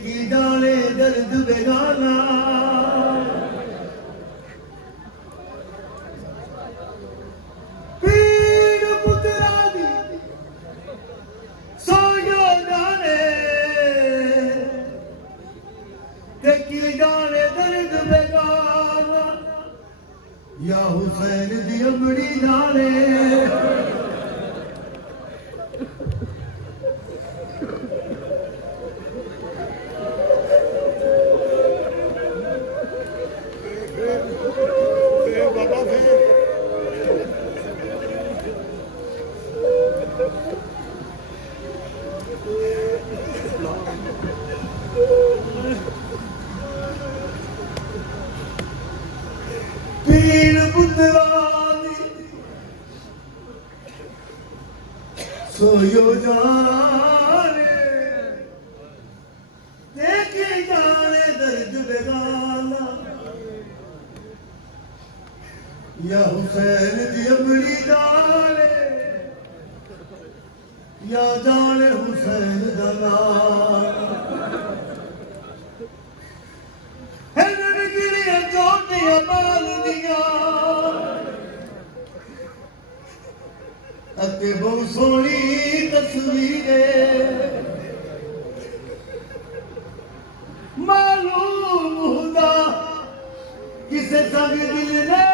की जाने दर्द बेगाना पीर पुत्रा दी सोयो जाने ते की जाने दर्द बेगाना या हुसैन दी अमड़ी जाने पीर पुत्रा दी सोयो जाने देखे जाने दर्द बेगाना या हुसैन दी अमड़ी जाने या जाने हुसैन दा नाम चोटियां माल दिया अते बहुत सोहनी तस्वीरें मालूम हुंदा किसे संग दिल ने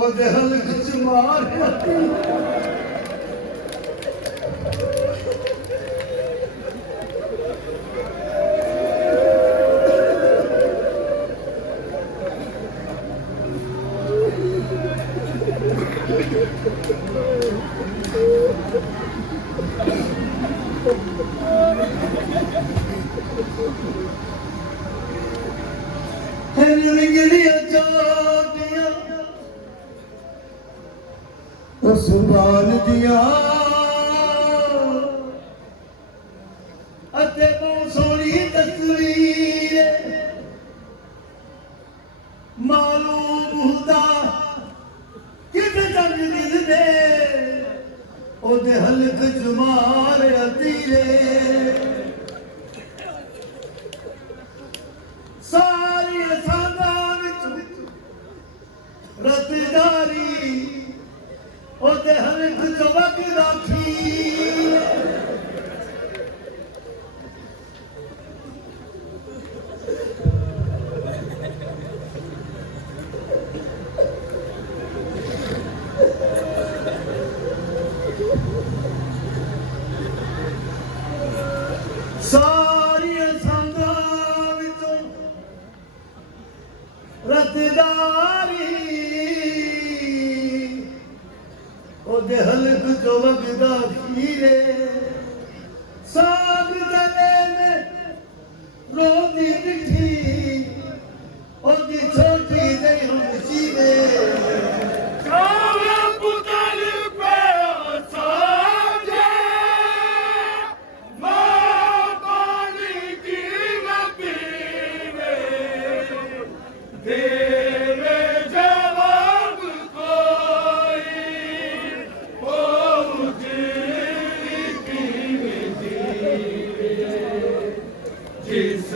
ओदे हलक च मार सुभान दिया अते बहुत सोहनी तस्वीर मालूम हुंदा किते जग दिल दे ओदे हलक च मार अतीरे सारी असांदा विच रतदारी ओदे हलक च वग राखी सारी असांदा विचों रतदारी ओदे हलक चो वगदा खीरे साग गले में रोदी मिठी ओदी छोटी जई हम सीने जिस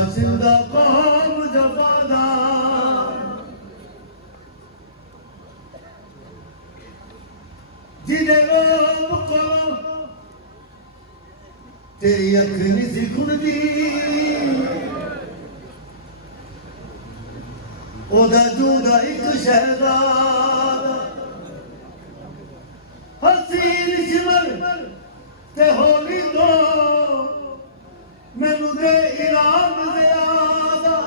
बाशिंदा कौम जफादार जिदे रोब को तेरी अख नहीं सी खुलदी ओदा जूदा एक शहजाद हसीन शिमर ते होली तो मैनू दे इनाम ज़ियादा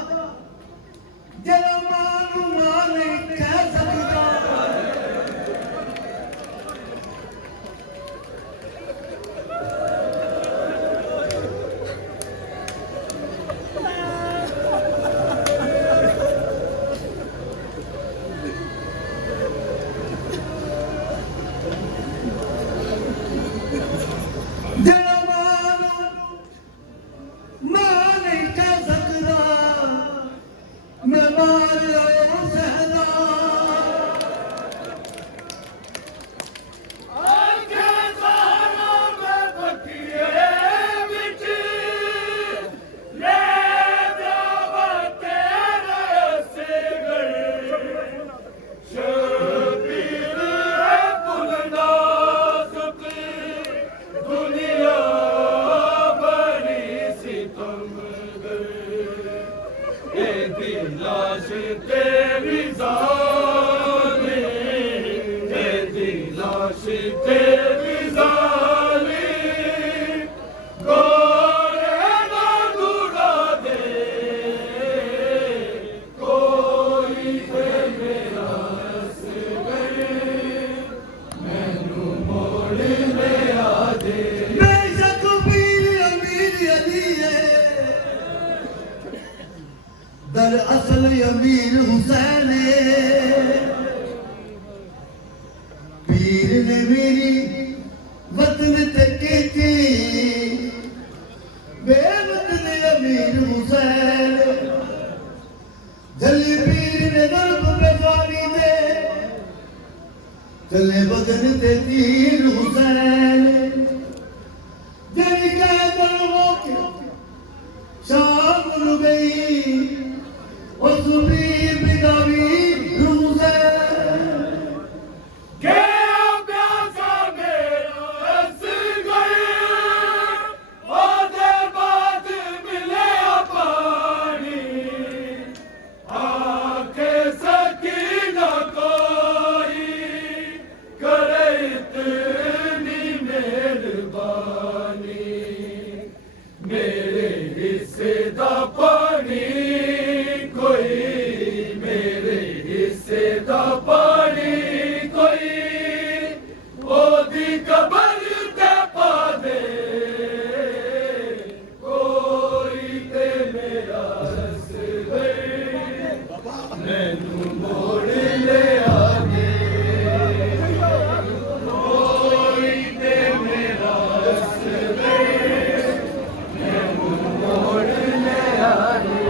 जरा मानू माने कह सकदा लाश तेरी जाने तेरी लाश तेरी जाने गोरे ना दूरा दे कोई ते मेरा रस गए मैनू मोड़ ले आ दे बेशक पीर अमीर अली है दर असल अमीर हुसैन पीर ने मेरी वतन तक की बेवतन अमीर हुसैन जली पीर ने दर्द पे पानी दे चले बदन ते तीर हुसैन जली का दर हो के शाम हो गई وصبي بدمي روزان के प्यासा मेरा रस गए ओदे बाद मिले पानी आके सकीना कोई करे इतनी मेहरबानी मेरे हिस्से दा पानी मेरे हिस्से दा पानी कोई ओदी कबर ते पा दे कोई ते मेरा रस गए मैनू मोड़ ले आगे कोई ते मेरा रस गए मैनू मोड़ ले आगे